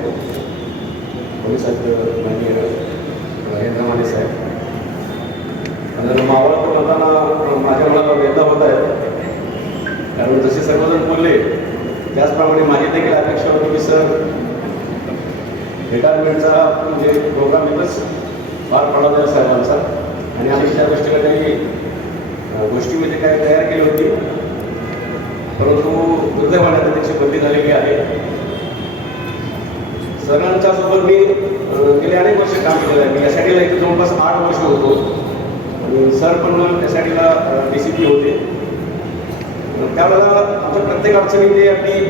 Police आयुक्त माननीय महेंद्र माने साहेब, आणि मावळ करताना माझ्या मनाला वेदना होत आहे, कारण जसे सर्वजण बोलले त्याचप्रमाणे माझी देखील अपेक्षा होती की सर रिटायरमेंटचा म्हणजे प्रोग्राम इथंच पार पडला जाईल साहेबांचा, आणि आम्ही त्या गोष्टीला काही गोष्टीमध्ये काय तयार केली होती, परंतु दुर्दैवाने आता त्याची बदली झालेली आहे. सरांच्या सोबत मी गेले अनेक वर्ष काम केलेलं आहे. मी एसआयटीला इथे जवळपास 8 वर्ष होतो, आणि सर पण एसआयटीला DCP होते. त्यावेळेला आमच्या प्रत्येक अडचणी ते अगदी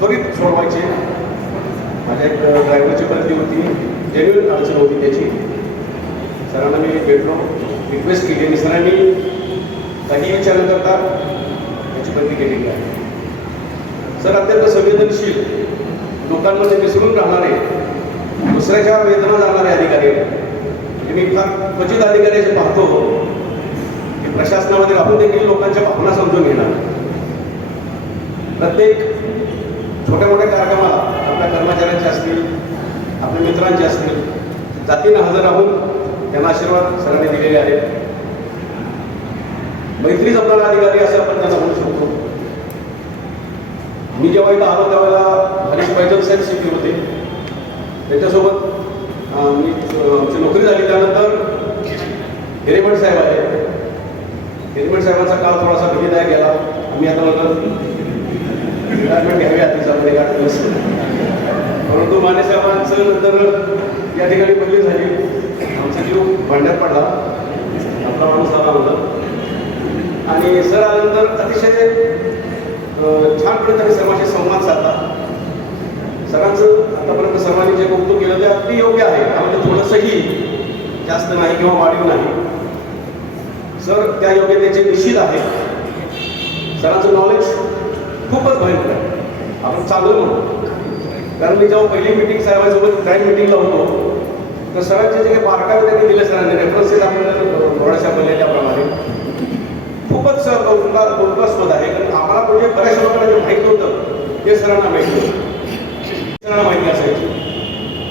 त्वरित सोडवायचे. माझ्या एक ड्रायव्हरची बदली होती, जेन्युइन अडचण होती त्याची. सरांना मी भेटलो, रिक्वेस्ट केली, आणि सरांनी काही विचार न करता त्याची बदली केलेली आहे. सर अत्यंत संवेदनशील, लोकांमध्ये मिसळून राहणारे, दुसऱ्याच्या वेदना जाणारे अधिकारी. मी फार क्वचित अधिकारी जे पाहतो की प्रशासनामध्ये राहून देखील लोकांच्या भावना समजून घेणार. प्रत्येक छोट्या मोठ्या कार्यक्रमाला आपल्या कर्मचाऱ्यांचे असतील, आपल्या मित्रांचे असतील, जातीनं हजर राहून त्यांना आशीर्वाद सरांनी दिलेले आहेत. मैत्री जपणारा अधिकारी असं आपण त्यांना म्हणू शकतो. मी जेव्हा इथं आलो त्यावेळेला हरीश पैजल साहेब CP होते. त्याच्यासोबत मी आमची नोकरी झाली. त्यानंतर हिरेमठ साहेब आले. हिरेमठ साहेबांचा काळ थोडासा भीतीदायक गेला. आम्ही आता म्हणतो रिटायरमेंट घ्यावी आधीच आपण 8 दिवस, परंतु माने साहेबांचं नंतर या ठिकाणी बदली झाली. आमचा जीव भांड्यात पडला, आपला माणूस आला होता, आणि सर आल्यानंतर अतिशय छान प्रकारे सर्वांशी संवाद साधला. सरांचं आतापर्यंत सर्वांनी जे कौतुक केलं ते अगदी योग्य आहे, त्यामध्ये थोडंसंही जास्त नाही किंवा वाढीव नाही. सर त्या योग्यतेचे निश्चित आहे. सरांचं नॉलेज खूपच भयंकर आहे, आपण चांगलं म्हणतो. कारण मी जेव्हा पहिली मीटिंग साहेबांसोबत क्राईम मीटिंगला होतो, तर सरांचे जे काही बारकावे त्यांनी दिले, सरांनी रेफरन्सेस आपल्याला थोड्याशा बोलल्याप्रमाणे खूपच कौतुकास्पद आहे. कारण आम्हाला म्हणजे बऱ्याचशा लोकांना जे माहीत होतं ते सरांना माहिती होतं, सरांना माहिती असायची.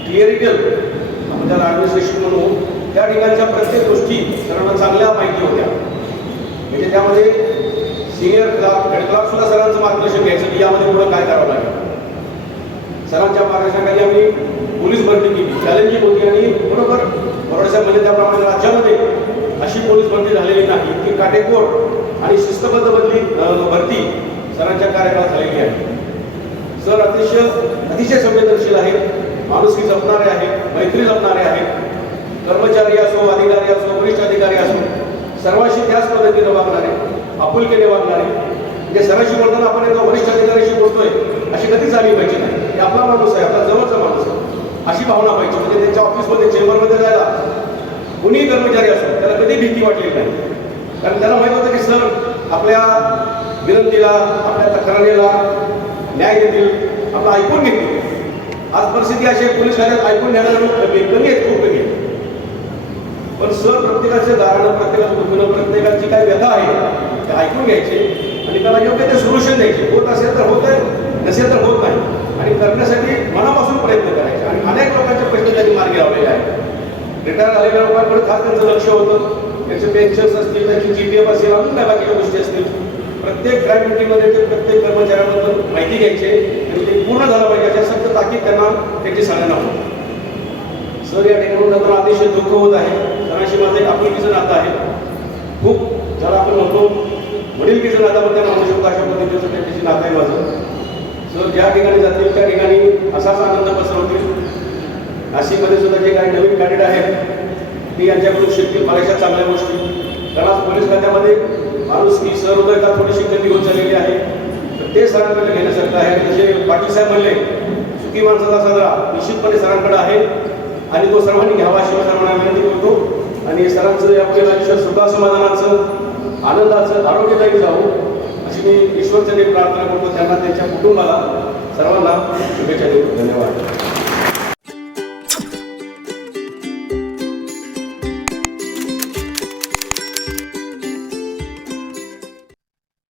क्लिअरिकल आपण त्याला ॲडमिनिस्ट्रेशन म्हणू, त्या ठिकाणच्या प्रत्येक गोष्टी सरांना चांगल्या माहिती होत्या. म्हणजे त्यामध्ये सिनियर क्लार्क, हेड क्लार्क सुद्धा सरांचं मार्गदर्शन घ्यायचं की यामध्ये पुढं काय करावं लागेल. सरांच्या मार्गदर्शनाखाली आम्ही पोलीस भरती केली, चॅलेंजिंग होती, आणि बरोबर बरोडसाहेब म्हणजे त्याप्रमाणे राज्यामध्ये अशी पोलीस भरती झालेली नाही की काटेकोर आणि शिस्तबद्ध भरती सरांच्या कार्यकाळात झालेली आहे. सर अतिशय संवेदनशील आहेत, माणुसकी जपणारे आहेत, मैत्री जपणारे आहेत. कर्मचारी असो, अधिकारी असो, वरिष्ठ अधिकारी असो, सर्वांशी त्याच पद्धतीने वागणारे, आपुलकीने वागणारे. म्हणजे सरांशी बोलताना आपण एका वरिष्ठ अधिकाऱ्याशी बोलतोय अशी कधीच झाली पाहिजे नाही. हे आपला माणूस आहे, आपला जवळचा माणूस आहे, अशी भावना पाहिजे. म्हणजे त्यांच्या ऑफिसमध्ये, चेंबरमध्ये जायला कुणीही कर्मचारी असो त्याला कधी भीती वाटली नाही. कारण त्याला माहीत होतं की सर आपल्या विनंतीला, आपल्या तक्रारीला न्याय देतील, आपलं ऐकून घेतील. आज परिस्थिती अशी आहे, पोलीस खात्यात ऐकून घेणारे लोक कमी आहेत, खूप कमी आहेत. पण सर प्रत्येकाच्या दारानं, प्रत्येकाचं दुखणं, प्रत्येकाची काय व्यथा आहे ते ऐकून घ्यायचे आणि त्याला योग्य ते सोल्युशन द्यायचे. होत असेल तर होत आहे, नसेल तर होत नाही, आणि करण्यासाठी मनापासून प्रयत्न करायचे. आणि अनेक लोकांचे प्रश्न त्यांनी मार्गी लावलेले आहेत. रिटायर झालेल्या लोकांकडे खास त्यांचं लक्ष होतं. त्यांचे पेन्शन्स असतील, त्यांची GPF असेल, अजून काय बाकीच्या गोष्टी असतील. प्रत्येक क्राईम मीटिंगमध्ये ते प्रत्येक कर्मचाऱ्याबद्दल माहिती घ्यायचे, आणि ते पूर्ण झालं पाहिजे याच्या सक्त ताकीद त्यांना त्याची सांगायला होतं. सर या ठिकाणी जाताना अतिशय दुःख होत आहे. सरांशी माझं एक आपुलकीचं नातं आहे. खूप ज्याला आपण म्हणतो वडीलकीचं नातं पण त्यांना म्हणू शकतो, अशा पद्धतीचं त्यांच्याशी नातं आहे माझं. सर ज्या ठिकाणी जातील त्या ठिकाणी असाच आनंद पसरवतील. नाशिकमध्ये सुद्धा जे काही नवीन कॅन्डिडेट आहेत ते यांच्याकडून शिकतील बऱ्याचशा चांगल्या गोष्टी. कारण आज पोलीस खात्यामध्ये माणुसकी, सहृदयता थोडीशी कमी होत चाललेली आहे, तर ते सरांकडे घेण्यासारखं आहे. जसे पाटील साहेब म्हणले, सुखी माणसाचा सदरा निश्चितपणे सरांकडे आहे, आणि तो सर्वांनी घ्यावा अशी सर्वांना विनंती करतो. आणि सरांचं यापुढे आयुष्य सुखा समाधानाचं, आनंदाचं, आरोग्यदायी जावं अशी मी ईश्वरचरणी प्रार्थना करतो. त्यांना, त्यांच्या कुटुंबाला, सर्वांना शुभेच्छा देतो. धन्यवाद.